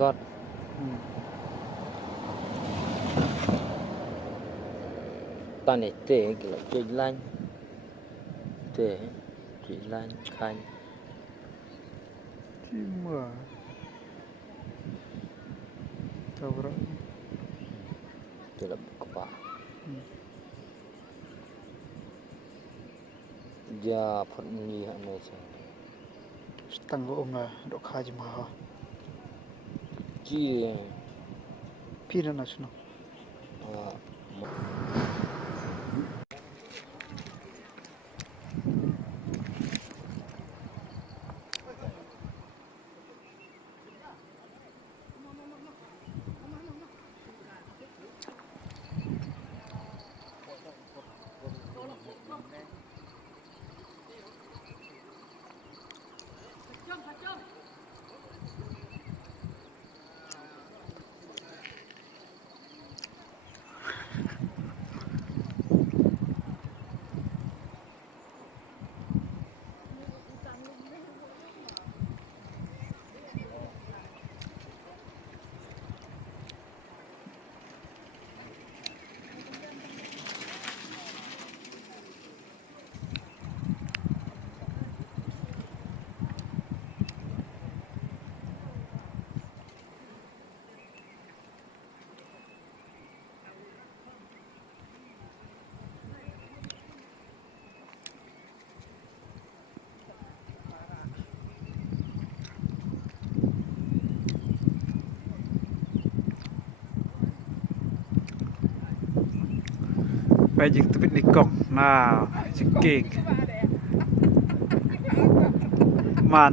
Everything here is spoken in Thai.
ก็ตอนนี้เตะกี่ละจุดล้านเตะจุดล้านคันที่เมื่อเท่าไร จุดละกว่าจะพ้นนี้ฮะไม่ใช่สตังก็องค์ดอกขาจมาฮะจีพี่นั่นนะชนะอ่า ไปยิงตัวเป็นในกล่องน่าจะเก่งมัน